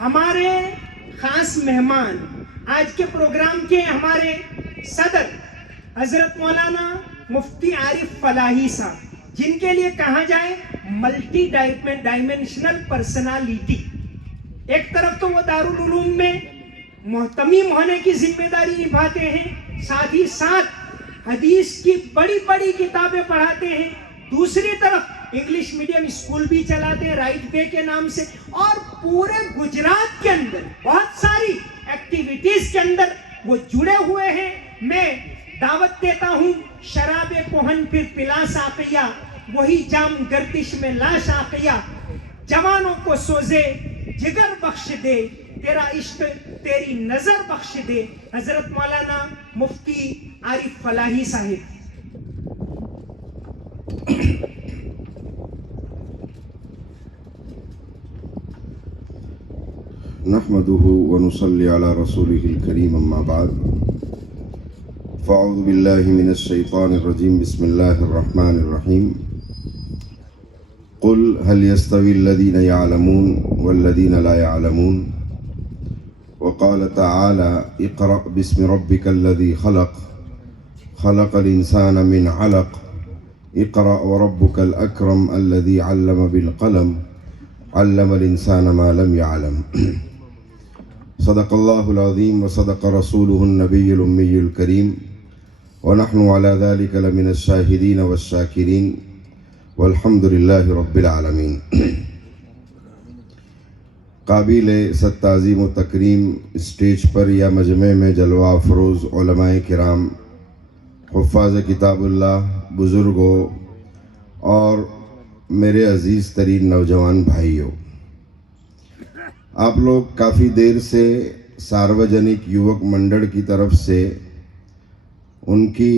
ہمارے خاص مہمان آج کے پروگرام کے ہمارے صدر حضرت مولانا مفتی عارف فلاحی صاحب، جن کے لیے کہا جائے ملٹی ڈائمینشنل پرسنالٹی. ایک طرف تو وہ دارالعلوم میں محتمم ہونے کی ذمہ داری نبھاتے ہیں، ساتھ ہی ساتھ حدیث کی بڑی بڑی کتابیں پڑھاتے ہیں، دوسری طرف انگلش میڈیم اسکول بھی چلاتے ہیں رائٹ وے کے نام سے، اور پورے گجرات کے اندر بہت ساری ایکٹیویٹیز کے اندر وہ جڑے ہوئے ہیں. میں دعوت دیتا ہوں، شراب کوہن پھر پلا ساقیہ، وہی جام گردش میں لا شاقیہ، جوانوں کو سوزے جگر بخش دے، تیرا عشق تیری نظر بخش دے. حضرت مولانا مفتی عارف فلاحی صاحب. نحمده ونصلي على رسوله الكريم اما بعد فاعوذ بالله من الشيطان الرجيم بسم الله الرحمن الرحيم قل هل يستوي الذين يعلمون والذين لا يعلمون وقال تعالى اقرأ باسم ربك الذي خلق خلق الإنسان من علق اقرأ وربك الأكرم الذي علم بالقلم علم الإنسان ما لم يعلم. صدق الله العظيم وصدق رسوله النبي الأمي الكريم ونحن على ذلك لمن الشاهدين والشاكرين والحمد لله رب العالمين. قابل ست تعظیم و تکریم اسٹیج پر یا مجمع میں جلوہ افروز علماء کرام، حفاظ کتاب اللہ، بزرگوں اور میرے عزیز ترین نوجوان بھائیوں، آپ لوگ کافی دیر سے ساروجنک یوک منڈل کی طرف سے ان کی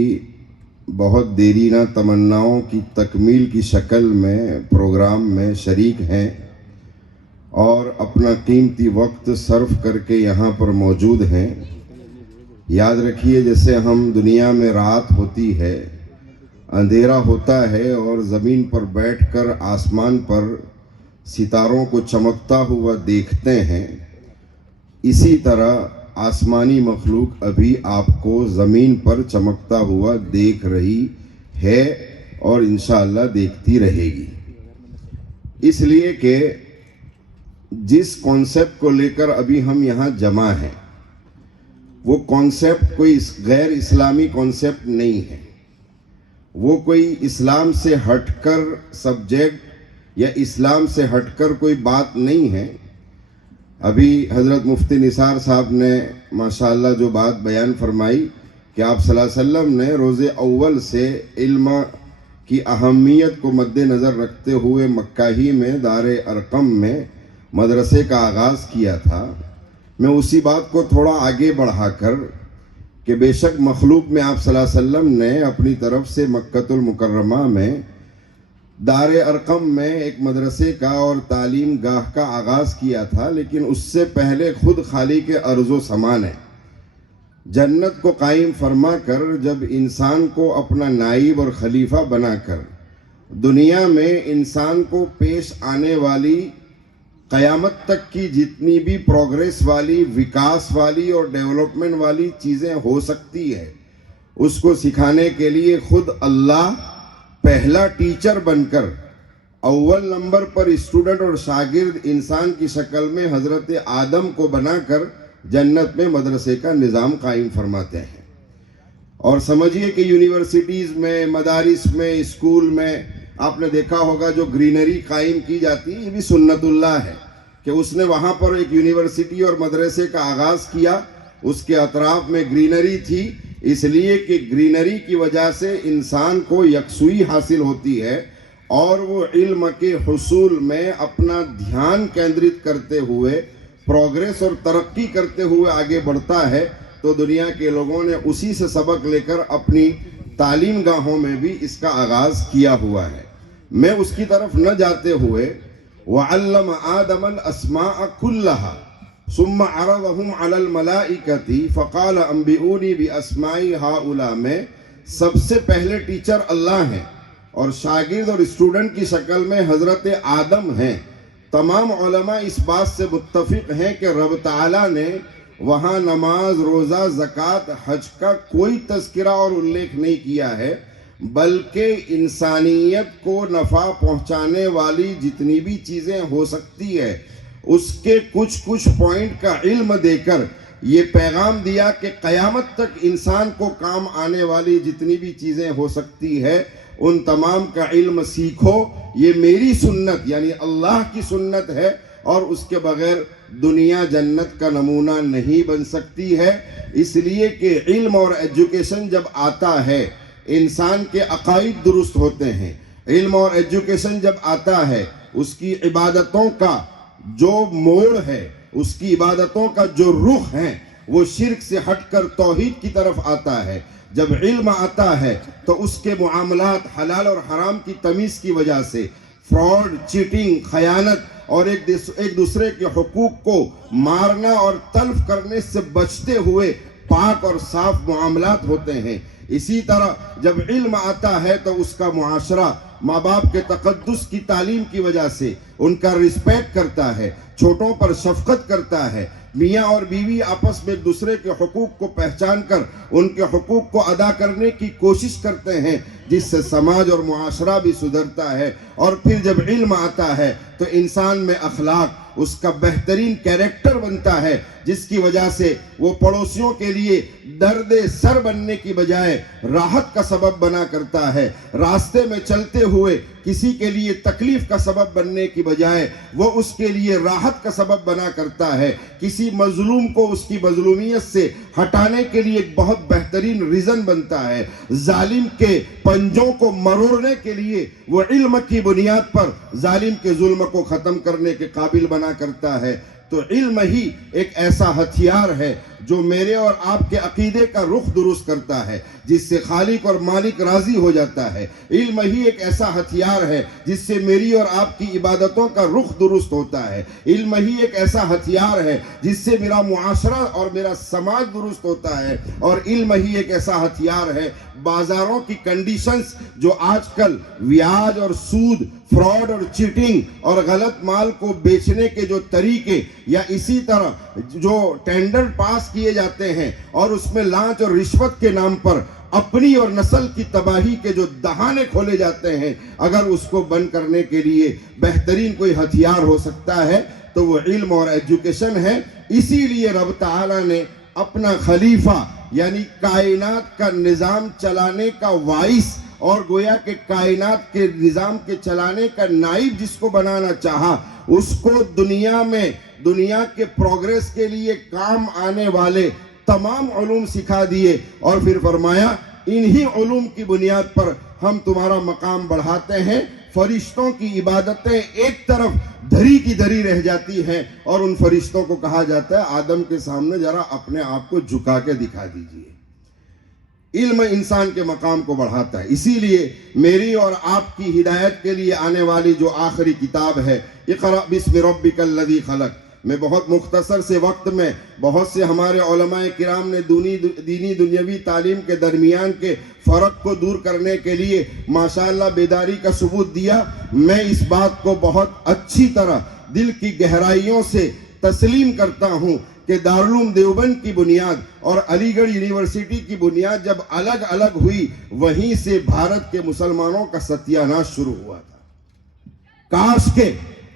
بہت دیرینہ تمناؤں کی تکمیل کی شکل میں پروگرام میں شریک ہیں اور اپنا قیمتی وقت صرف کر کے یہاں پر موجود ہیں. یاد رکھیے، جیسے ہم دنیا میں رات ہوتی ہے، اندھیرا ہوتا ہے اور زمین پر بیٹھ کر آسمان پر ستاروں کو چمکتا ہوا دیکھتے ہیں، اسی طرح آسمانی مخلوق ابھی آپ کو زمین پر چمکتا ہوا دیکھ رہی ہے اور انشاءاللہ دیکھتی رہے گی. اس لیے کہ جس کانسیپٹ کو لے کر ابھی ہم یہاں جمع ہیں، وہ کانسیپٹ کوئی غیر اسلامی کانسیپٹ نہیں ہے، وہ کوئی اسلام سے ہٹ کر سبجیکٹ یا اسلام سے ہٹ کر کوئی بات نہیں ہے. ابھی حضرت مفتی نثار صاحب نے ماشاءاللہ جو بات بیان فرمائی کہ آپ صلی اللہ علیہ وسلم نے روز اول سے علم کی اہمیت کو مد نظر رکھتے ہوئے مکہ ہی میں دار ارقم میں مدرسے کا آغاز کیا تھا. میں اسی بات کو تھوڑا آگے بڑھا کر کہ بے شک مخلوق میں آپ صلی اللہ علیہ وسلم نے اپنی طرف سے مکۃ المکرمہ میں دار ارقم میں ایک مدرسے کا اور تعلیم گاہ کا آغاز کیا تھا، لیکن اس سے پہلے خود خالق ارض و سمان ہے. جنت کو قائم فرما کر جب انسان کو اپنا نائب اور خلیفہ بنا کر دنیا میں انسان کو پیش آنے والی قیامت تک کی جتنی بھی پروگریس والی، وکاس والی اور ڈیولپمنٹ والی چیزیں ہو سکتی ہے، اس کو سکھانے کے لیے خود اللہ پہلا ٹیچر بن کر اول نمبر پر اسٹوڈنٹ اور شاگرد انسان کی شکل میں حضرت آدم کو بنا کر جنت میں مدرسے کا نظام قائم فرماتے ہیں. اور سمجھیے کہ یونیورسٹیز میں، مدارس میں، اسکول میں آپ نے دیکھا ہوگا جو گرینری قائم کی جاتی ہے، یہ بھی سنت اللہ ہے کہ اس نے وہاں پر ایک یونیورسٹی اور مدرسے کا آغاز کیا. اس کے اطراف میں گرینری تھی، اس لیے کہ گرینری کی وجہ سے انسان کو یکسوئی حاصل ہوتی ہے اور وہ علم کے حصول میں اپنا دھیان کیندرت کرتے ہوئے پروگریس اور ترقی کرتے ہوئے آگے بڑھتا ہے. تو دنیا کے لوگوں نے اسی سے سبق لے کر اپنی تعلیم گاہوں میں بھی اس کا آغاز کیا ہوا ہے. میں اس کی طرف نہ جاتے ہوئے وَعَلَّمَ آدَمَ الْأَسْمَاءَ كُلَّهَا ثُمَّ عَرَضَهُمْ عَلَى الْمَلَائِكَةِ فَقَالَ أَنْبِئُونِي بِأَسْمَاءِ هَؤُلَاءِ میں سب سے پہلے ٹیچر اللہ ہیں اور شاگرد اور اسٹوڈنٹ کی شکل میں حضرت آدم ہیں. تمام علماء اس بات سے متفق ہیں کہ رب تعالیٰ نے وہاں نماز، روزہ، زکوٰۃ، حج کا کوئی تذکرہ اور الیکھ نہیں کیا ہے، بلکہ انسانیت کو نفع پہنچانے والی جتنی بھی چیزیں ہو سکتی ہے اس کے کچھ پوائنٹ کا علم دے کر یہ پیغام دیا کہ قیامت تک انسان کو کام آنے والی جتنی بھی چیزیں ہو سکتی ہے ان تمام کا علم سیکھو، یہ میری سنت یعنی اللہ کی سنت ہے، اور اس کے بغیر دنیا جنت کا نمونہ نہیں بن سکتی ہے۔ اس لیے کہ علم اور ایجوکیشن جب آتا ہے انسان کے عقائد درست ہوتے ہیں، علم اور ایجوکیشن جب آتا ہے اس کی عبادتوں کا جو موڑ ہے، اس کی عبادتوں کا جو رخ ہے وہ شرک سے ہٹ کر توحید کی طرف آتا ہے۔ جب علم آتا ہے تو اس کے معاملات حلال اور حرام کی تمیز کی وجہ سے فراڈ، چیٹنگ، خیانت اور ایک دوسرے کے حقوق کو مارنا اور تلف کرنے سے بچتے ہوئے پاک اور صاف معاملات ہوتے ہیں۔ اسی طرح جب علم آتا ہے تو اس کا معاشرہ ماں باپ کے تقدس کی تعلیم کی وجہ سے ان کا رسپیکٹ کرتا ہے، چھوٹوں پر شفقت کرتا ہے، میاں اور بیوی آپس میں ایک دوسرے کے حقوق کو پہچان کر ان کے حقوق کو ادا کرنے کی کوشش کرتے ہیں، جس سے سماج اور معاشرہ بھی سدھرتا ہے۔ اور پھر جب علم آتا ہے تو انسان میں اخلاق اس کا بہترین کیریکٹر بنتا ہے، جس کی وجہ سے وہ پڑوسیوں کے لیے درد سر بننے کی بجائے راحت کا سبب بنا کرتا ہے، راستے میں چلتے ہوئے کسی کے لیے تکلیف کا سبب بننے کی بجائے وہ اس کے لیے راحت کا سبب بنا کرتا ہے، کسی مظلوم کو اس کی مظلومیت سے ہٹانے کے لیے ایک بہت بہترین ریزن بنتا ہے، ظالم کے پنجوں کو مروڑنے کے لیے وہ علم کی بنیاد پر ظالم کے ظلم کو ختم کرنے کے قابل بنا کرتا ہے۔ تو علم ہی ایک ایسا ہتھیار ہے جو میرے اور آپ کے عقیدے کا رخ درست کرتا ہے، جس سے خالق اور مالک راضی ہو جاتا ہے۔ علم ہی ایک ایسا ہتھیار ہے جس سے میری اور آپ کی عبادتوں کا رخ درست ہوتا ہے۔ علم ہی ایک ایسا ہتھیار ہے جس سے میرا معاشرہ اور میرا سماج درست ہوتا ہے، اور علم ہی ایک ایسا ہتھیار ہے بازاروں کی کنڈیشنز جو آج کل بیاج اور سود، فراڈ اور چیٹنگ اور غلط مال کو بیچنے کے جو طریقے، یا اسی طرح جو ٹینڈر پاس کیے جاتے ہیں اور اس میں لانچ اور رشوت کے نام پر اپنی اور نسل کی تباہی کے جو دہانے کھولے جاتے ہیں، اگر اس کو بند کرنے کے لیے بہترین کوئی ہتھیار ہو سکتا ہے تو وہ علم اور ایجوکیشن ہے۔ اسی لیے رب تعالیٰ نے اپنا خلیفہ یعنی کائنات کا نظام چلانے کا وائس اور گویا کہ کائنات کے نظام کے چلانے کا نائب جس کو بنانا چاہا، اس کو دنیا کے پروگریس کے لیے کام آنے والے تمام علوم سکھا دیے، اور پھر فرمایا انہی علوم کی بنیاد پر ہم تمہارا مقام بڑھاتے ہیں۔ فرشتوں کی عبادتیں ایک طرف دھری کی دھری رہ جاتی ہیں، اور ان فرشتوں کو کہا جاتا ہے آدم کے سامنے ذرا اپنے آپ کو جھکا کے دکھا دیجئے۔ علم انسان کے مقام کو بڑھاتا ہے۔ اسی لیے میری اور آپ کی ہدایت کے لیے آنے والی جو آخری کتاب ہے اقرأ بسم ربک الذی خلق، میں بہت مختصر سے وقت میں بہت سے ہمارے علماء کرام نے دینی دنیاوی تعلیم کے درمیان کے فرق کو دور کرنے کے لیے ماشاءاللہ بیداری کا ثبوت دیا۔ میں اس بات کو بہت اچھی طرح دل کی گہرائیوں سے تسلیم کرتا ہوں کہ دارالعلوم دیوبند کی بنیاد اور علی گڑھ یونیورسٹی کی بنیاد جب الگ الگ ہوئی، وہیں سے بھارت کے مسلمانوں کا ستیہ ناش شروع ہوا تھا۔ کاش کہ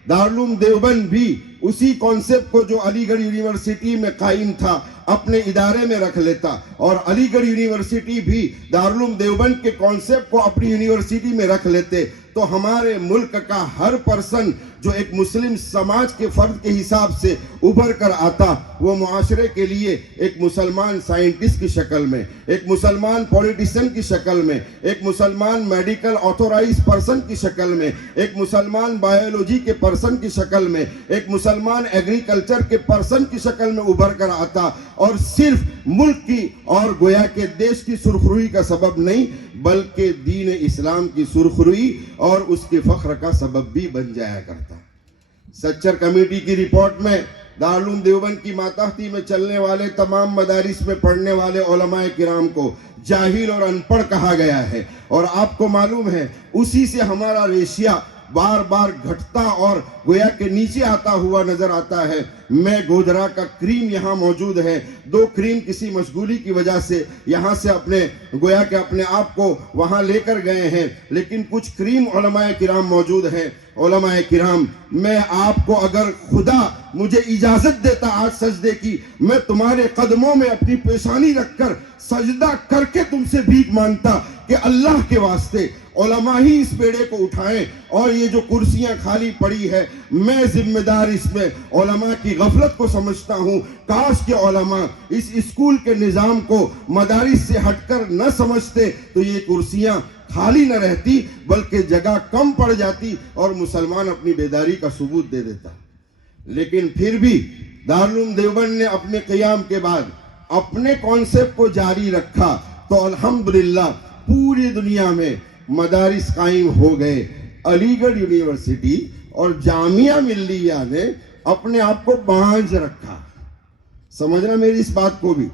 دارالعلوم دیوبند بھی اسی کانسیپٹ کو جو علی گڑھ یونیورسٹی میں قائم تھا اپنے ادارے میں رکھ لیتا، اور علی گڑھ یونیورسٹی بھی دارالعلوم دیوبند کے کانسیپٹ کو اپنی یونیورسٹی میں رکھ لیتے، تو ہمارے ملک کا ہر پرسن جو ایک مسلم سماج کے فرد کے حساب سے ابھر کر آتا، وہ معاشرے کے لیے ایک مسلمان سائنٹسٹ کی شکل میں، ایک مسلمان پولیٹیشن کی شکل میں، ایک مسلمان میڈیکل آتھورائز پرسن کی شکل میں، ایک مسلمان بایولوجی کے پرسن کی شکل میں، ایک مسلمان ایگریکلچر کے پرسن کی شکل میں ابھر کر آتا، اور صرف ملک کی اور گویا کے دیش کی سرخروئی کا سبب نہیں بلکہ دین اسلام کی سرخروئی اور اس کے فخر کا سبب بھی بن جایا کرتا۔ سچر کمیٹی کی رپورٹ میں دارالعلوم دیوبند کی ماتحتی میں چلنے والے تمام مدارس میں پڑھنے والے علماء کرام کو جاہل اور ان پڑھ کہا گیا ہے، اور آپ کو معلوم ہے اسی سے ہمارا ریشیا بار بار گھٹتا اور گویا کے نیچے آتا ہوا نظر آتا ہے۔ میں گودرا کا کریم یہاں موجود ہے، 2 کریم کسی مشغولی کی وجہ سے یہاں سے گویا کہ اپنے آپ کو وہاں لے کر گئے ہیں، لیکن کچھ کریم علماء کرام موجود ہیں۔ علماء کرام، میں آپ کو اگر خدا مجھے اجازت دیتا آج سجدے کی، میں تمہارے قدموں میں اپنی پیشانی رکھ کر سجدہ کر کے تم سے بھیک مانگتا کہ اللہ کے واسطے علماء ہی اس بیڑے کو اٹھائیں، اور یہ جو کرسیاں خالی پڑی ہے میں ذمہ دار اس میں علماء کی غفلت کو سمجھتا ہوں۔ کاش کہ علماء اس اسکول کے نظام کو مدارس سے ہٹ کر نہ سمجھتے تو یہ کرسیاں خالی نہ رہتی، بلکہ جگہ کم پڑ جاتی اور مسلمان اپنی بیداری کا ثبوت دے دیتا۔ لیکن پھر بھی دارالعلوم دیوبند نے اپنے قیام کے بعد اپنے کانسیپٹ کو جاری رکھا تو الحمدللہ پوری دنیا میں مدارس قائم ہو گئے۔ علی گڑھ یونیورسٹی اور جامعہ ملیہ نے اپنے آپ کو باندھ رکھا، سمجھنا میری اس بات کو بھی،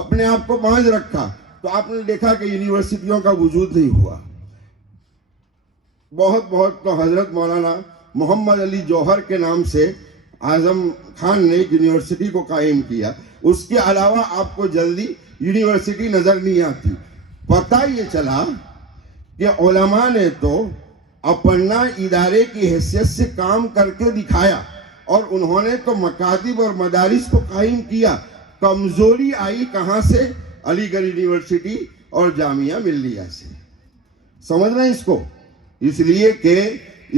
اپنے آپ کو باندھ رکھا تو آپ نے دیکھا کہ یونیورسٹیوں کا وجود نہیں ہوا۔ بہت تو حضرت مولانا محمد علی جوہر کے نام سے اعظم خان نے ایک یونیورسٹی کو قائم کیا، اس کے علاوہ آپ کو جلدی یونیورسٹی نظر نہیں آتی۔ پتہ یہ چلا کہ علماء نے تو اپنا ادارے کی حیثیت سے کام کر کے دکھایا، اور انہوں نے تو مکاتب اور مدارس کو قائم کیا۔ کمزوری آئی کہاں سے؟ علی گڑھ یونیورسٹی اور جامعہ ملیہ سے۔ سمجھ رہے ہیں اس کو؟ اس لیے کہ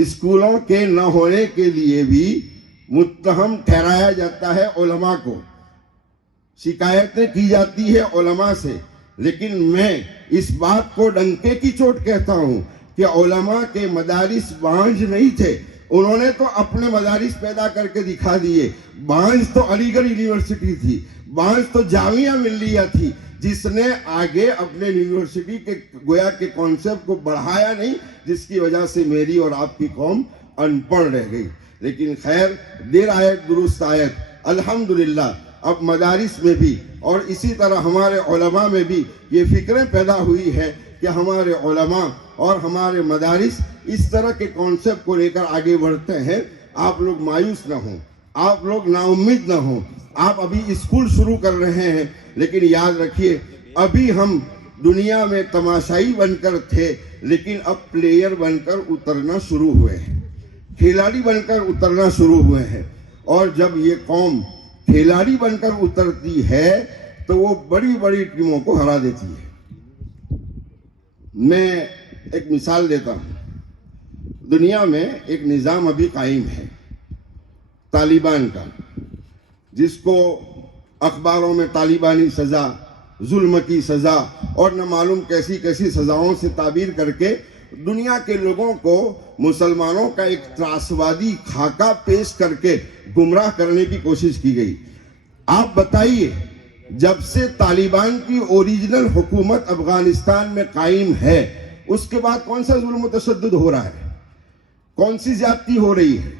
اسکولوں کے نہ ہونے کے لیے بھی متہم ٹھہرایا جاتا ہے علماء کو، شکایتیں کی جاتی ہے علماء سے، لیکن میں اس بات کو ڈنکے کی چوٹ کہتا ہوں کہ علماء کے مدارس بانجھ نہیں تھے، انہوں نے تو اپنے مدارس پیدا کر کے دکھا دیے۔ بانجھ تو علی گڑھ یونیورسٹی تھی، بانجھ تو جامعہ ملیہ تھی، جس نے آگے اپنے یونیورسٹی کے گویا کے کانسیپٹ کو بڑھایا نہیں، جس کی وجہ سے میری اور آپ کی قوم ان پڑھ رہ گئی۔ لیکن خیر، دیر آیت درست آیت، الحمدللہ اب مدارس میں بھی اور اسی طرح ہمارے علماء میں بھی یہ فکریں پیدا ہوئی ہے کہ ہمارے علماء اور ہمارے مدارس اس طرح کے کانسیپٹ کو لے کر آگے بڑھتے ہیں۔ آپ لوگ مایوس نہ ہوں، آپ لوگ نا امید نہ ہوں۔ آپ ابھی اسکول شروع کر رہے ہیں، لیکن یاد رکھیے ابھی ہم دنیا میں تماشائی بن کر تھے، لیکن اب پلیئر بن کر اترنا شروع ہوئے ہیں، کھلاڑی بن کر اترنا شروع ہوئے ہیں۔ اور جب یہ قوم کھلاڑی بن کر اترتی ہے تو وہ بڑی بڑی ٹیموں کو ہرا دیتی ہے۔ میں ایک مثال دیتا ہوں۔ دنیا میں ایک نظام ابھی قائم ہے طالبان کا، جس کو اخباروں میں طالبانی سزا، ظلم کی سزا اور نہ معلوم کیسی کیسی سزاؤں سے تعبیر کر کے دنیا کے لوگوں کو مسلمانوں کا ایک تراثوادی خاکہ پیش کر کے گمراہ کرنے کی کوشش کی گئی۔ آپ بتائیے، جب سے طالبان کی اوریجنل حکومت افغانستان میں قائم ہے، اس کے بعد کون سا ظلم و تشدد ہو رہا ہے؟ کون سی زیادتی ہو رہی ہے؟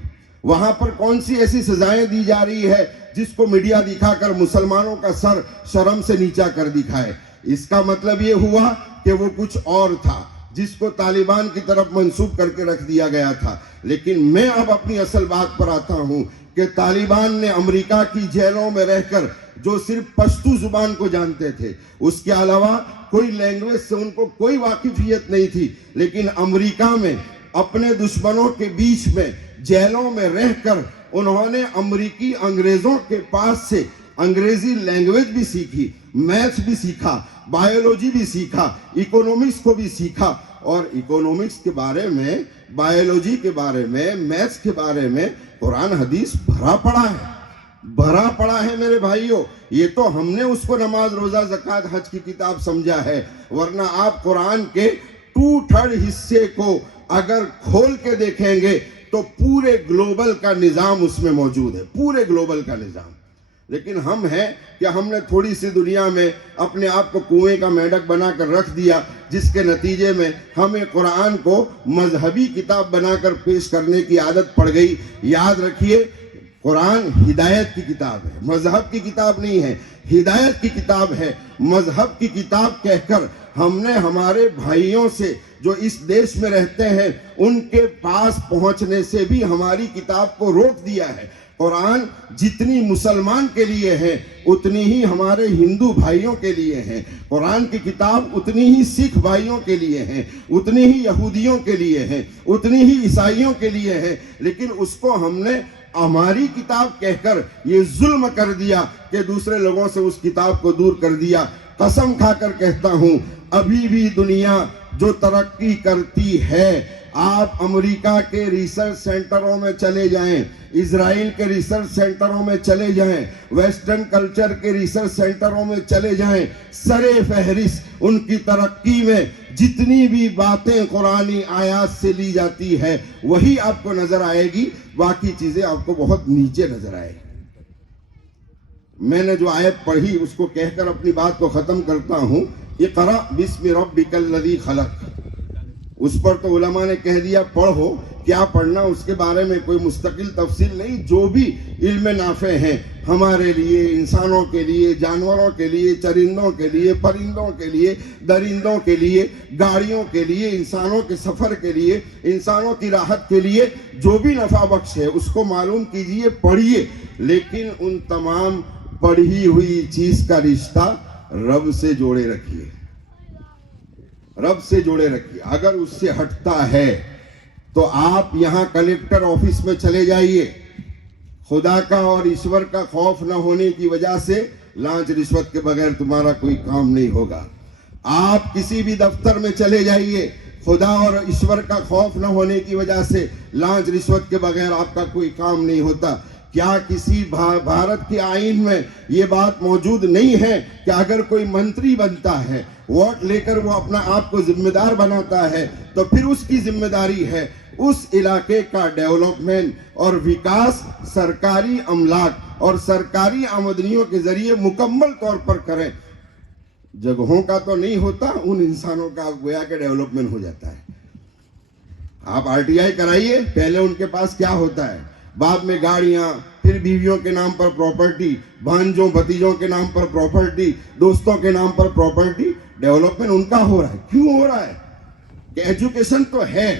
وہاں پر کون سی ایسی سزائیں دی جا رہی ہے جس کو میڈیا دکھا کر مسلمانوں کا سر شرم سے نیچا کر دکھائے؟ اس کا مطلب یہ ہوا کہ وہ کچھ اور تھا جس کو طالبان کی طرف منسوب کر کے رکھ دیا گیا تھا۔ لیکن میں اب اپنی اصل بات پر آتا ہوں کہ طالبان نے امریکہ کی جیلوں میں رہ کر جو صرف پشتو زبان کو جانتے تھے، اس کے علاوہ کوئی لینگویج سے ان کو کوئی واقفیت نہیں تھی، لیکن امریکہ میں اپنے دشمنوں کے بیچ میں جیلوں میں رہ کر انہوں نے امریکی انگریزوں کے پاس سے انگریزی لینگویج بھی سیکھی، میتھس بھی سیکھا، بایولوجی بھی سیکھا، اکنومکس کو بھی سیکھا، اور اکنومکس کے بارے میں، بایولوجی کے بارے میں، میتھس کے بارے میں قرآن حدیث بھرا پڑا ہے میرے بھائیوں۔ یہ تو ہم نے اس کو نماز، روزہ، زکوٰۃ، حج کی کتاب سمجھا ہے، ورنہ آپ قرآن کے 2/3 حصے کو اگر کھول کے دیکھیں گے تو پورے گلوبل کا نظام اس میں موجود ہے، پورے گلوبل کا نظام۔ لیکن ہم ہیں کہ ہم نے تھوڑی سی دنیا میں اپنے آپ کو کنویں کا میڈک بنا کر رکھ دیا، جس کے نتیجے میں ہمیں قرآن کو مذہبی کتاب بنا کر پیش کرنے کی عادت پڑ گئی۔ یاد رکھیے، قرآن ہدایت کی کتاب ہے، مذہب کی کتاب نہیں ہے، ہدایت کی کتاب ہے، مذہب کی کتاب کہہ کر ہم نے ہمارے بھائیوں سے جو اس دیش میں رہتے ہیں ان کے پاس پہنچنے سے بھی ہماری کتاب کو روک دیا ہے۔ قرآن جتنی مسلمان کے لیے ہے اتنی ہی ہمارے ہندو بھائیوں کے لیے ہے، قرآن کی کتاب اتنی ہی سکھ بھائیوں کے لیے ہے، اتنی ہی یہودیوں کے لیے ہے، اتنی ہی عیسائیوں کے لیے ہے، لیکن اس کو ہم نے ہماری کتاب کہہ کر یہ ظلم کر دیا کہ دوسرے لوگوں سے اس کتاب کو دور کر دیا۔ قسم کھا کر کہتا ہوں ابھی بھی دنیا جو ترقی کرتی ہے، آپ امریکہ کے ریسرچ سینٹروں میں چلے جائیں، اسرائیل کے ریسرچ سینٹروں میں چلے جائیں، ویسٹرن کلچر کے ریسرچ سینٹروں میں چلے جائیں، سر فہرست ان کی ترقی میں جتنی بھی باتیں قرآنی آیات سے لی جاتی ہے وہی آپ کو نظر آئے گی، باقی چیزیں آپ کو بہت نیچے نظر آئے گی۔ میں نے جو آیت پڑھی اس کو کہہ کر اپنی بات کو ختم کرتا ہوں، اقرأ بسم ربک الذی خلق، اس پر تو علماء نے کہہ دیا پڑھو، کیا پڑھنا اس کے بارے میں کوئی مستقل تفصیل نہیں، جو بھی علم نافع ہیں ہمارے لیے، انسانوں کے لیے، جانوروں کے لیے، چرندوں کے لیے، پرندوں کے لیے، درندوں کے لیے، گاڑیوں کے لیے، انسانوں کے سفر کے لیے، انسانوں کی راحت کے لیے جو بھی نفع بخش ہے اس کو معلوم کیجئے، پڑھیے، لیکن ان تمام پڑھی ہوئی چیز کا رشتہ رب سے جوڑے رکھیے، رب سے جوڑے رکھیے۔ اگر اس سے ہٹتا ہے تو آپ یہاں کلیکٹر آفس میں چلے جائیے، خدا کا اور ایشور کا خوف نہ ہونے کی وجہ سے لانچ رشوت کے بغیر تمہارا کوئی کام نہیں ہوگا۔ آپ کسی بھی دفتر میں چلے جائیے، خدا اور ایشور کا خوف نہ ہونے کی وجہ سے لانچ رشوت کے بغیر آپ کا کوئی کام نہیں ہوتا۔ کیا کسی بھارت کے آئین میں یہ بات موجود نہیں ہے کہ اگر کوئی منتری بنتا ہے، ووٹ لے کر وہ اپنا آپ کو ذمہ دار بناتا ہے تو پھر اس کی ذمہ داری ہے اس علاقے کا ڈیولپمنٹ اور وکاس سرکاری املاک اور سرکاری آمدنیوں کے ذریعے مکمل طور پر کریں۔ جگہوں کا تو نہیں ہوتا، ان انسانوں کا گویا کہ ڈیولپمنٹ ہو جاتا ہے۔ آپ RTI کرائیے، پہلے ان کے پاس کیا ہوتا ہے، بعد میں گاڑیاں، پھر بیویوں کے نام پر پراپرٹی، بھانجوں بھتیجوں کے نام پر پراپرٹی، دوستوں کے نام پر پراپرٹی، ڈیولپمنٹ ان کا ہو رہا ہے۔ کیوں ہو رہا ہے؟ کہ ایجوکیشن تو ہے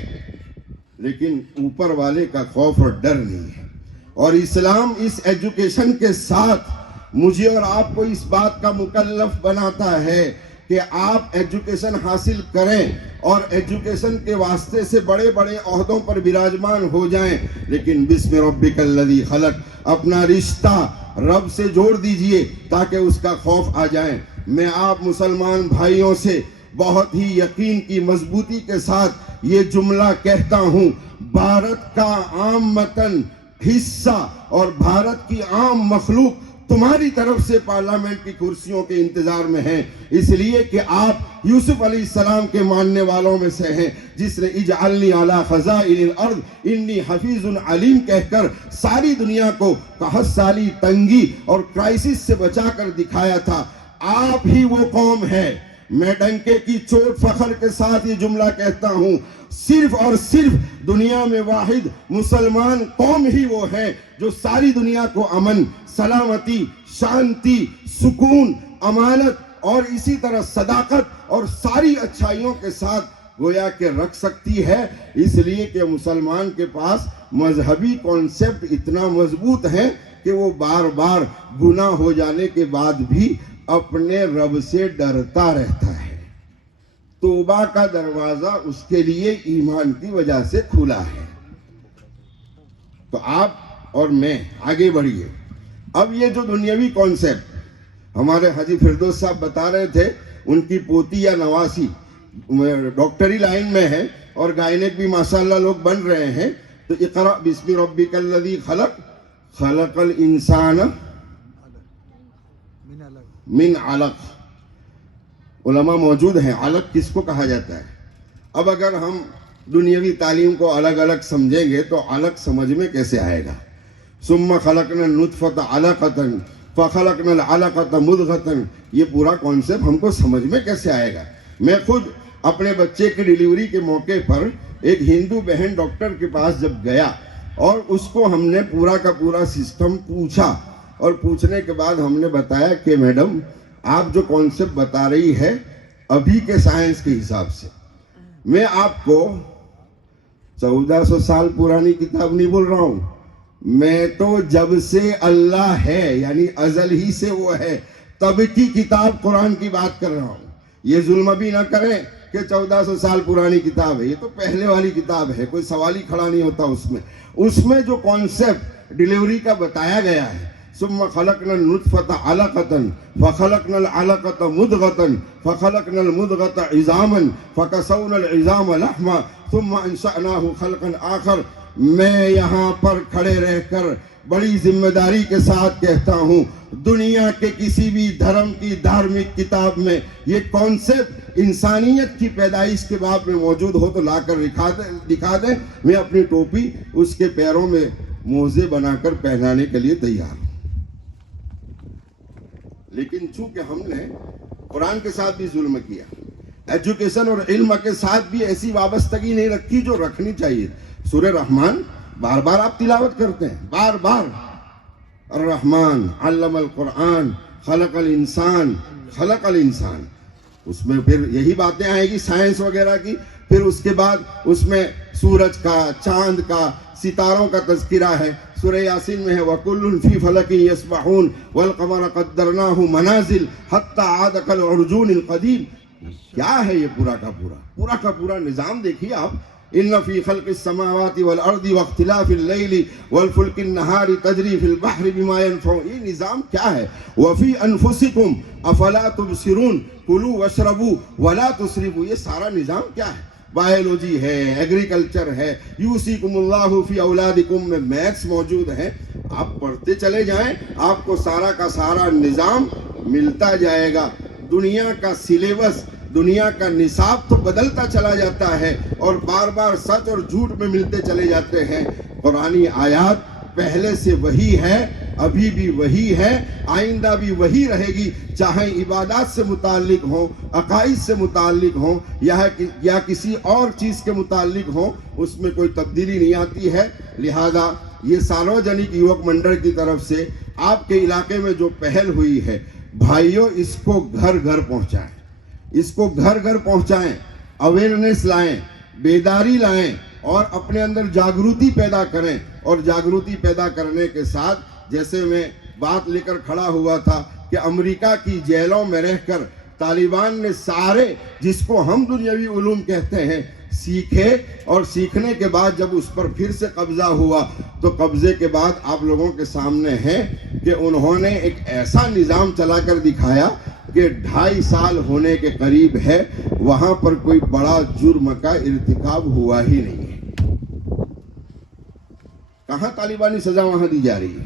لیکن اوپر والے کا خوف اور ڈر نہیں ہے، اور اسلام اس ایجوکیشن کے ساتھ مجھے اور آپ کو اس بات کا مکلف بناتا ہے کہ آپ ایجوکیشن حاصل کریں اور ایجوکیشن کے واسطے سے بڑے بڑے عہدوں پر براجمان ہو جائیں، لیکن بسم ربک الذی خلق اپنا رشتہ رب سے جوڑ دیجئے تاکہ اس کا خوف آ جائیں۔ میں آپ مسلمان بھائیوں سے بہت ہی یقین کی مضبوطی کے ساتھ یہ جملہ کہتا ہوں، بھارت کا عام وطن حصہ اور بھارت کی عام مخلوق تمہاری طرف سے پارلیمنٹ کی کرسیوں کے انتظار میں ہیں، اس لیے کہ آپ یوسف علیہ السلام کے ماننے والوں میں سے ہیں، جس نے اجعلنی علی خزائن الارض انی حفیظ علیم کہہ کر ساری دنیا کو 60 سالی تنگی اور کرائسس سے بچا کر دکھایا تھا۔ آپ ہی وہ قوم ہے، میں ڈنکے کی چوٹ فخر کے ساتھ یہ جملہ کہتا ہوں، صرف اور صرف دنیا میں واحد مسلمان قوم ہی وہ ہے جو ساری دنیا کو امن، سلامتی، شانتی، سکون، امانت اور اسی طرح صداقت اور ساری اچھائیوں کے ساتھ گویا کہ رکھ سکتی ہے، اس لیے کہ مسلمان کے پاس مذہبی کانسیپٹ اتنا مضبوط ہے کہ وہ بار بار گناہ ہو جانے کے بعد بھی اپنے رب سے ڈرتا رہتا ہے۔ توبہ کا دروازہ اس کے لیے ایمان کی وجہ سے کھلا ہے۔ تو آپ اور میں آگے بڑھیے۔ اب یہ جو دنیاوی کانسیپٹ ہمارے حاجی فردوس صاحب بتا رہے تھے، ان کی پوتی یا نواسی ڈاکٹری لائن میں ہے اور گائنک بھی ماشاءاللہ لوگ بن رہے ہیں، تو اقرأ بسم ربک الذی خلق خلق الانسان من علق۔ علماء موجود ہیں، علق کس کو کہا جاتا ہے؟ اب اگر ہم دنیاوی تعلیم کو الگ الگ سمجھیں گے تو علق سمجھ میں کیسے آئے گا؟ ثم خلقنا النطفة علقة فخلقنا العلقة مضغة، یہ پورا کانسیپٹ ہم کو سمجھ میں کیسے آئے گا؟ میں خود اپنے بچے کی ڈیلیوری کے موقع پر ایک ہندو بہن ڈاکٹر کے پاس جب گیا اور اس کو ہم نے پورا کا پورا سسٹم پوچھا، اور پوچھنے کے بعد ہم نے بتایا کہ میڈم آپ جو کانسیپٹ بتا رہی ہے ابھی کے سائنس کے حساب سے، میں آپ کو 1400 سال پرانی کتاب نہیں بول رہا ہوں، میں تو جب سے اللہ ہے یعنی ازل ہی سے وہ ہے تب کی کتاب قرآن کی بات کر رہا ہوں۔ یہ ظلم بھی نہ کریں کہ 1400 سال پرانی کتاب ہے، یہ تو پہلے والی کتاب ہے، کوئی سوال ہی کھڑا نہیں ہوتا اس میں جو کانسیپٹ ڈیلیوری کا بتایا گیا ہے، ثم خلقنا النطفة علقة فخلقنا العلقة مضغة فخلقنا المضغة عظاما فكسونا العظام لحما ثم انشأناه خلقا آخر۔ میں یہاں پر کھڑے رہ کر بڑی ذمہ داری کے ساتھ کہتا ہوں، دنیا کے کسی بھی دھرم کی دھارمک کتاب میں یہ کانسیپٹ انسانیت کی پیدائش کے باب میں موجود ہو تو لا کر دکھا دیں، میں اپنی ٹوپی اس کے پیروں میں موزے بنا کر پہنانے کے لیے تیار ہوں۔ لیکن چونکہ ہم نے قرآن کے ساتھ بھی ظلم کیا، ایجوکیشن اور علم کے ساتھ بھی ایسی وابستگی نہیں رکھی جو رکھنی چاہیے۔ سورہ رحمان بار بار آپ تلاوت کرتے ہیں، بار بار، الرحمن علم القرآن خلق الانسان خلق الانسان، اس میں پھر یہی باتیں آئیں گی سائنس وغیرہ کی، پھر اس کے بعد اس میں سورج کا، چاند کا، ستاروں کا تذکرہ ہے۔ سورہ یاسین میں ہے وَكُلٌّ فِي فَلَكٍ يَسْبَحُونَ وَالْقَمَرَ قَدَّرْنَاهُ مَنَازِلَ حَتَّى عَادَ كَالْعُرْجُونِ الْقَدِيمِ۔ کیا ہے یہ پورا کا پورا نظام دیکھیے آپ، ان فی خلق السماوات والارض واختلاف اللیل والفلک النہار تجری فی البحر بما ينفع، یہ نظام کیا ہے؟ وفی انفسکم افلا تبصرون کلوا واشربوا ولا تسرفوا، یہ سارا نظام کیا ہے؟ بایولوجی ہے، ایگریکلچر ہے، یوصیکم اللہ فی اولادکم میں میتھس موجود ہے۔ آپ پڑھتے چلے جائیں، آپ کو سارا کا سارا نظام ملتا جائے گا۔ دنیا کا سلیبس، دنیا کا نصاب تو بدلتا چلا جاتا ہے اور بار بار سچ اور جھوٹ میں ملتے چلے جاتے ہیں۔ قرآنی آیات پہلے سے وہی ہے، ابھی بھی وہی ہے، آئندہ بھی وہی رہے گی، چاہے عبادات سے متعلق ہوں، عقائد سے متعلق ہوں یا کسی اور چیز کے متعلق ہوں، اس میں کوئی تبدیلی نہیں آتی ہے۔ لہذا یہ ساروجنک یوک منڈل کی طرف سے آپ کے علاقے میں جو پہل ہوئی ہے، بھائیوں اس کو گھر گھر پہنچائیں، اس کو گھر گھر پہنچائیں، اویئرنیس لائیں، بیداری لائیں اور اپنے اندر جاگروتی پیدا کریں۔ اور جاگروتی پیدا کرنے کے ساتھ جیسے میں بات لے کر کھڑا ہوا تھا کہ امریکہ کی جیلوں میں رہ کر طالبان نے سارے جس کو ہم دنیاوی علوم کہتے ہیں سیکھے، اور سیکھنے کے بعد جب اس پر پھر سے قبضہ ہوا تو قبضے کے بعد آپ لوگوں کے سامنے ہے کہ انہوں نے ایک ایسا نظام چلا کر دکھایا کہ 2.5 سال ہونے کے قریب ہے، وہاں پر کوئی بڑا جرم کا ارتکاب ہوا ہی نہیں ہے۔ کہاں طالبانی سزا وہاں دی جا رہی ہے،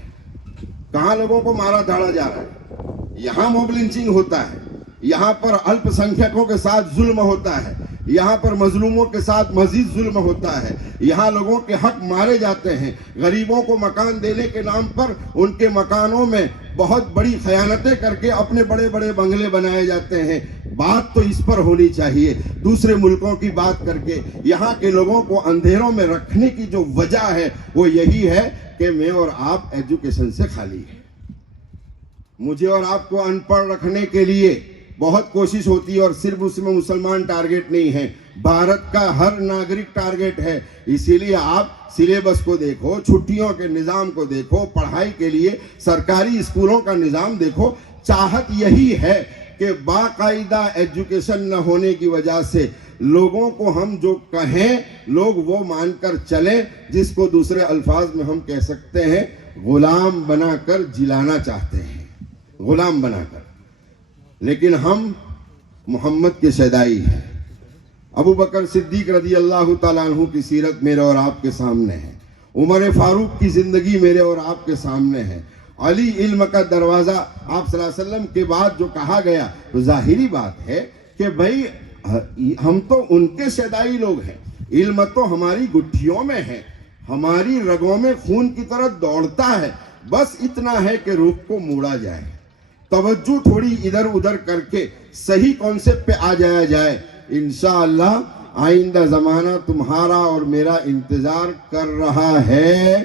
کہاں لوگوں کو مارا دھاڑا جا رہا ہے، یہاں موب لنچنگ ہوتا ہے، یہاں پر الپ سنکھیکوں کے ساتھ ظلم ہوتا ہے، یہاں پر مظلوموں کے ساتھ مزید ظلم ہوتا ہے، یہاں لوگوں کے حق مارے جاتے ہیں، غریبوں کو مکان دینے کے نام پر ان کے مکانوں میں بہت بڑی خیانتیں کر کے اپنے بڑے بڑے بنگلے بنائے جاتے ہیں۔ بات تو اس پر ہونی چاہیے، دوسرے ملکوں کی بات کر کے یہاں کے لوگوں کو اندھیروں میں رکھنے کی جو وجہ ہے وہ یہی ہے کہ میں اور آپ ایجوکیشن سے خالی ہیں۔ مجھے اور آپ کو ان پڑھ رکھنے کے لیے بہت کوشش ہوتی ہے، اور صرف اس میں مسلمان ٹارگٹ نہیں ہے، بھارت کا ہر ناگرک ٹارگٹ ہے۔ اسی لیے آپ سلیبس کو دیکھو، چھٹیوں کے نظام کو دیکھو، پڑھائی کے لیے سرکاری اسکولوں کا نظام دیکھو، چاہت یہی ہے کہ باقاعدہ ایجوکیشن نہ ہونے کی وجہ سے لوگوں کو ہم جو کہیں لوگ وہ مان کر چلیں، جس کو دوسرے الفاظ میں ہم کہہ سکتے ہیں غلام بنا کر جلانا چاہتے ہیں، غلام بنا کر۔ لیکن ہم محمد کے شیدائی ہیں۔ ابو بکر صدیق رضی اللہ تعالیٰ عنہ کی سیرت میرے اور آپ کے سامنے ہے، عمر فاروق کی زندگی میرے اور آپ کے سامنے ہے، علی علم کا دروازہ آپ صلی اللہ علیہ وسلم کے بعد جو کہا گیا، تو ظاہری بات ہے کہ بھئی ہم تو ان کے شیدائی لوگ ہیں، علم تو ہماری گٹھیوں میں ہے، ہماری رگوں میں خون کی طرح دوڑتا ہے، بس اتنا ہے کہ رخ کو موڑا جائے، توجہ تھوڑی ادھر ادھر کر کے صحیح کانسیپٹ پہ آ جایا جائے، انشاءاللہ آئندہ زمانہ تمہارا اور میرا انتظار کر رہا ہے،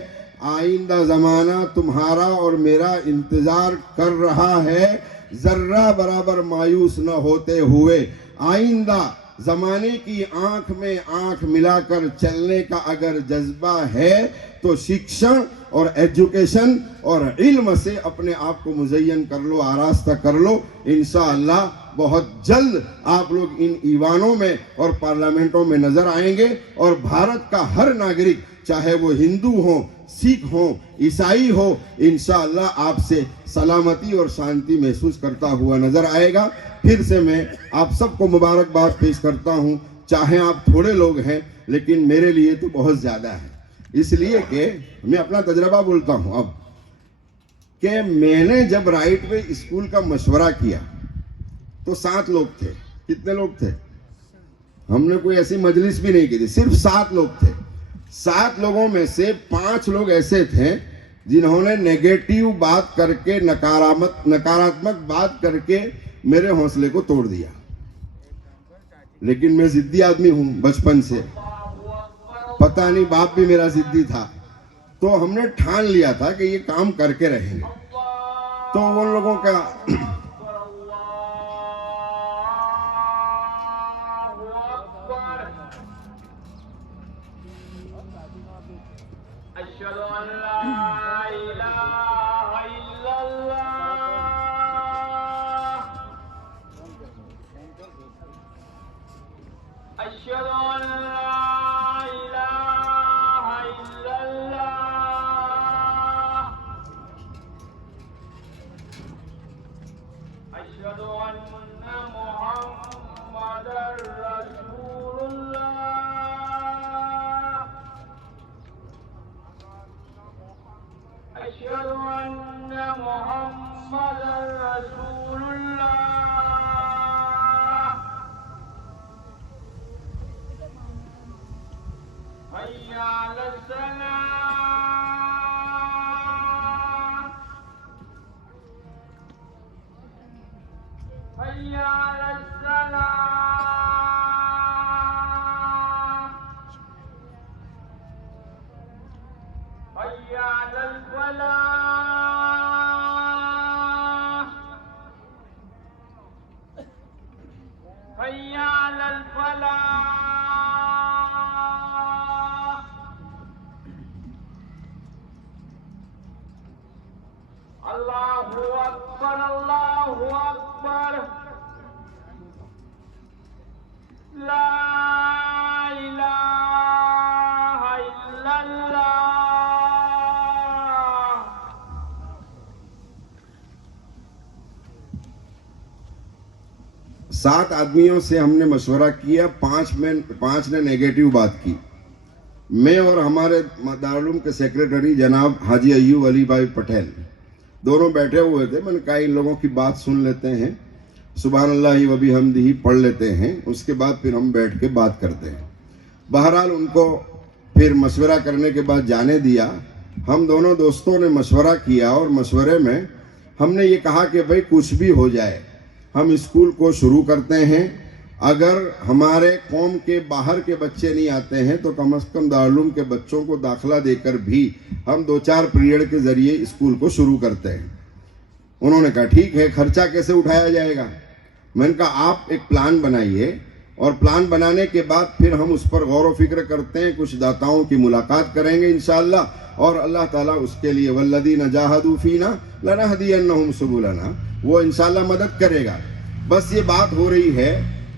آئندہ زمانہ تمہارا اور میرا انتظار کر رہا ہے، ذرہ برابر مایوس نہ ہوتے ہوئے آئندہ زمانے کی آنکھ میں آنکھ ملا کر چلنے کا اگر جذبہ ہے تو شکشن اور ایجوکیشن اور علم سے اپنے آپ کو مزین کر لو، آراستہ کر لو. انشاءاللہ بہت جلد آپ لوگ ان ایوانوں میں اور پارلیمنٹوں میں نظر آئیں گے، اور بھارت کا ہر ناگرک چاہے وہ ہندو ہوں، سکھ ہوں، عیسائی ہو، انشاءاللہ آپ سے سلامتی اور شانتی محسوس کرتا ہوا نظر آئے گا. پھر سے میں آپ سب کو مبارکباد پیش کرتا ہوں، چاہے آپ تھوڑے لوگ ہیں لیکن میرے لیے تو بہت زیادہ ہے. اس لیے کہ میں اپنا تجربہ بولتا ہوں اب، کہ میں نے جب رائٹ وے اسکول کا مشورہ کیا تو 7 لوگ تھے. کتنے لوگ تھے؟ ہم نے کوئی ایسی مجلس بھی نہیں کی تھی، صرف 7 لوگ تھے. 7 لوگوں میں سے 5 لوگ ایسے تھے جنہوں نے نیگیٹو بات کر کے، نکاراتمک بات کر کے میرے حوصلے کو توڑ دیا. لیکن میں ضدی آدمی ہوں بچپن سے، پتہ نہیں باپ بھی میرا ضدی تھا، تو ہم نے ٹھان لیا تھا کہ یہ کام کر کے رہیں گے. تو ان لوگوں کا سات آدمیوں سے ہم نے مشورہ کیا، 5 نے نیگیٹو بات کی. میں اور ہمارے دارالعلوم کے سیکریٹری جناب حاجی ایوب علی بھائی پٹیل دونوں بیٹھے ہوئے تھے. میں نے کہا ان لوگوں کی بات سن لیتے ہیں، سبحان اللہ و بحمدہ پڑھ لیتے ہیں، اس کے بعد پھر ہم بیٹھ کے بات کرتے ہیں. بہرحال ان کو پھر مشورہ کرنے کے بعد جانے دیا. ہم دونوں دوستوں نے مشورہ کیا، اور مشورے میں ہم نے یہ کہا کہ بھائی کچھ بھی ہو جائے ہم اسکول کو شروع کرتے ہیں. اگر ہمارے قوم کے باہر کے بچے نہیں آتے ہیں تو کم از کم دارالعلوم کے بچوں کو داخلہ دے کر بھی ہم 2-4 پیریڈ کے ذریعے اسکول کو شروع کرتے ہیں. انہوں نے کہا ٹھیک ہے، خرچہ کیسے اٹھایا جائے گا؟ میں نے کہا آپ ایک پلان بنائیے، اور پلان بنانے کے بعد پھر ہم اس پر غور و فکر کرتے ہیں. کچھ داتاؤں کی ملاقات کریں گے انشاءاللہ، اور اللہ تعالیٰ اس کے لیے والذین جاہدوا فینا لنہدینہم سبلنا، وہ انشاءاللہ مدد کرے گا. بس یہ بات ہو رہی ہے،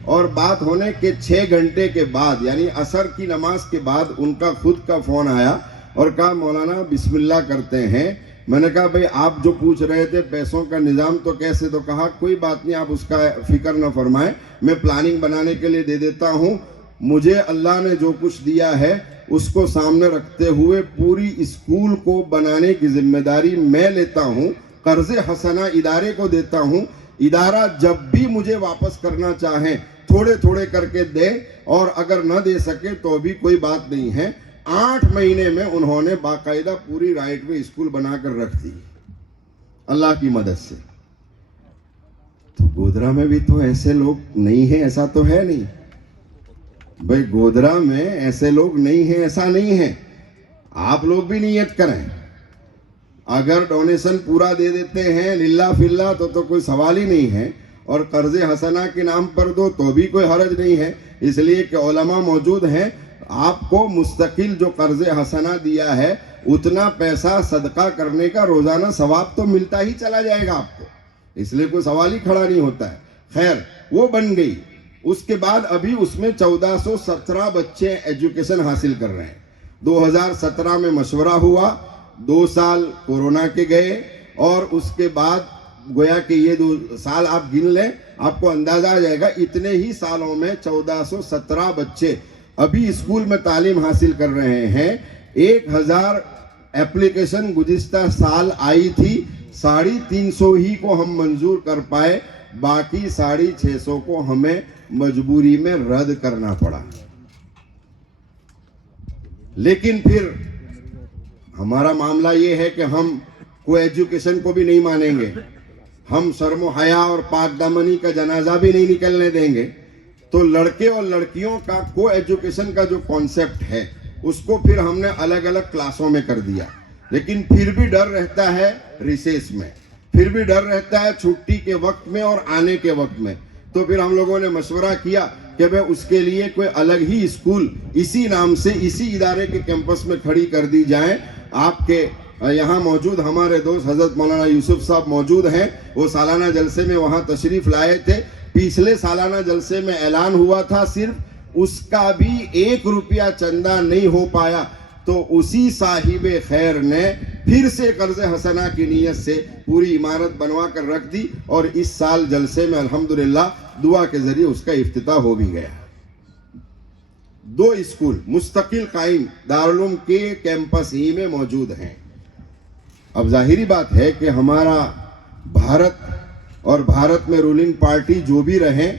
اور بات ہونے کے 6 گھنٹے کے بعد یعنی عصر کی نماز کے بعد ان کا خود کا فون آیا اور کہا مولانا بسم اللہ کرتے ہیں. میں نے کہا بھئی آپ جو پوچھ رہے تھے پیسوں کا نظام تو کیسے؟ تو کہا کوئی بات نہیں، آپ اس کا فکر نہ فرمائیں، میں پلاننگ بنانے کے لیے دے دیتا ہوں. مجھے اللہ نے جو کچھ دیا ہے اس کو سامنے رکھتے ہوئے پوری اسکول کو بنانے کی ذمہ داری میں لیتا ہوں. قرض حسنہ ادارے کو دیتا ہوں. ادارہ جب بھی مجھے واپس کرنا چاہیں تھوڑے تھوڑے کر کے دے، اور اگر نہ دے سکے تو بھی کوئی بات نہیں ہے. 8 مہینے میں انہوں نے باقاعدہ پوری رائٹ وے اسکول بنا کر رکھ دی اللہ کی مدد سے. تو گودرا میں بھی تو ایسے لوگ نہیں ہیں، ایسا تو ہے نہیں. بھائی گودرا میں ایسے لوگ نہیں ہیں, ایسا نہیں ہے. آپ لوگ بھی نیت کریں. اگر ڈونیشن پورا دے دیتے ہیں للہ فی اللہ تو کوئی سوال ہی نہیں ہے, اور قرض حسنہ کے نام پر دو تو بھی کوئی حرج نہیں ہے, اس لیے کہ علماء موجود ہیں. آپ کو مستقل جو قرض حسنہ دیا ہے اتنا پیسہ صدقہ کرنے کا روزانہ ثواب تو ملتا ہی چلا جائے گا آپ کو, اس لیے کوئی سوال ہی کھڑا نہیں ہوتا ہے. خیر وہ بن گئی. اس کے بعد ابھی اس میں 1417 بچے ایجوکیشن حاصل کر رہے ہیں. 2017 میں مشورہ ہوا, 2 سال کورونا کے گئے, اور اس کے بعد گویا کہ یہ 2 سال آپ گن لیں, آپ کو اندازہ آ جائے گا اتنے ہی سالوں میں 1417 بچے ابھی اسکول میں تعلیم حاصل کر رہے ہیں. 1000 اپلیکیشن گزشتہ سال آئی تھی, 350 ہی کو ہم منظور کر پائے, باقی 650 کو ہمیں مجبوری میں رد کرنا پڑا. لیکن پھر ہمارا معاملہ یہ ہے کہ ہم کو ایجوکیشن کو بھی نہیں مانیں گے, ہم شرم و حیا اور پاک دامنی کا جنازہ بھی نہیں نکلنے دیں گے. تو لڑکے اور لڑکیوں کا کو ایجوکیشن کا جو کانسیپٹ ہے اس کو پھر ہم نے الگ الگ کلاسوں میں کر دیا. لیکن پھر بھی ڈر رہتا ہے ریسیس میں, پھر بھی ڈر رہتا ہے چھٹی کے وقت میں اور آنے کے وقت میں. تو پھر ہم لوگوں نے مشورہ کیا کہ بھئی اس کے لیے کوئی الگ ہی اسکول اسی نام سے اسی ادارے کے کیمپس میں کھڑی کر دی جائیں. آپ کے یہاں موجود ہمارے دوست حضرت مولانا یوسف صاحب موجود ہیں, وہ سالانہ جلسے میں وہاں تشریف لائے تھے. پچھلے سالانہ جلسے میں اعلان ہوا تھا, صرف اس کا بھی 1 روپیہ چندہ نہیں ہو پایا. تو اسی صاحب خیر نے پھر سے قرض حسنہ کی نیت سے پوری عمارت بنوا کر رکھ دی, اور اس سال جلسے میں الحمدللہ دعا کے ذریعے اس کا افتتاح ہو بھی گیا. 2 اسکول مستقل قائم دارالعلوم کے کیمپس ہی میں موجود ہیں. اب ظاہری بات ہے کہ ہمارا بھارت اور بھارت میں رولنگ پارٹی جو بھی رہے,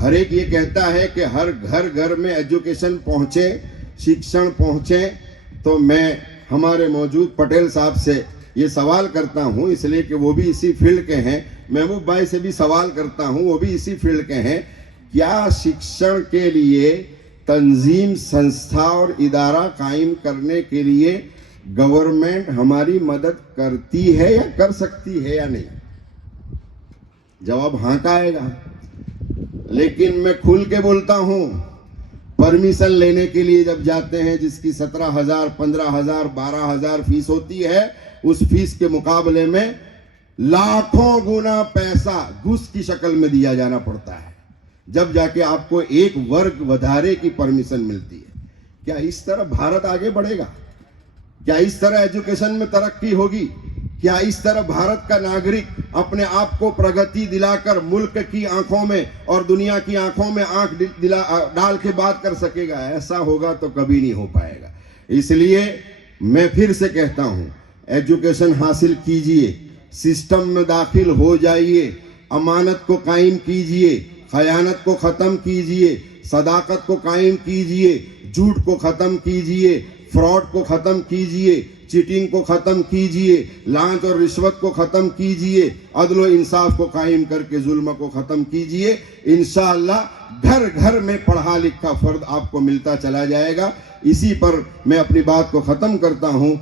ہر ایک یہ کہتا ہے کہ ہر گھر میں ایجوکیشن پہنچے, شکشن پہنچے. تو میں ہمارے موجود پٹیل صاحب سے یہ سوال کرتا ہوں, اس لیے کہ وہ بھی اسی فیلڈ کے ہیں, محبوب بھائی سے بھی سوال کرتا ہوں, وہ بھی اسی فیلڈ کے ہیں, کیا شکشن کے لیے تنظیم, سنستھا اور ادارہ قائم کرنے کے لیے گورنمنٹ ہماری مدد کرتی ہے یا کر سکتی ہے یا نہیں؟ جواب ہاں کا آئے گا. لیکن میں کھل کے بولتا ہوں, پرمیشن لینے کے لیے جب جاتے ہیں جس کی 17,000 15,000 12,000 فیس ہوتی ہے, اس فیس کے مقابلے میں لاکھوں گنا پیسہ گھوس کی شکل میں دیا جانا پڑتا ہے, جب جا کے آپ کو 1 ورگ ودھارے کی پرمیشن ملتی ہے. کیا اس طرح بھارت آگے بڑھے گا؟ کیا اس طرح ایجوکیشن میں ترقی ہوگی؟ کیا اس طرح بھارت کا ناگرک اپنے آپ کو پرگتی دلا کر ملک کی آنکھوں میں اور دنیا کی آنکھوں میں آنکھ ڈال کے بات کر سکے گا؟ ایسا ہوگا تو کبھی نہیں ہو پائے گا. اس لیے میں پھر سے کہتا ہوں, ایجوکیشن حاصل کیجئے, سسٹم میں داخل ہو جائیے, امانت کو قائم کیجئے, خیانت کو ختم کیجئے, صداقت کو قائم کیجئے, جھوٹ کو ختم کیجئے, فراڈ کو ختم کیجئے, چیٹنگ کو ختم کیجئے, لانچ اور رشوت کو ختم کیجئے, عدل و انصاف کو قائم کر کے ظلم کو ختم کیجئے. انشاءاللہ گھر گھر میں پڑھا لکھا فرد آپ کو ملتا چلا جائے گا. اسی پر میں اپنی بات کو ختم کرتا ہوں.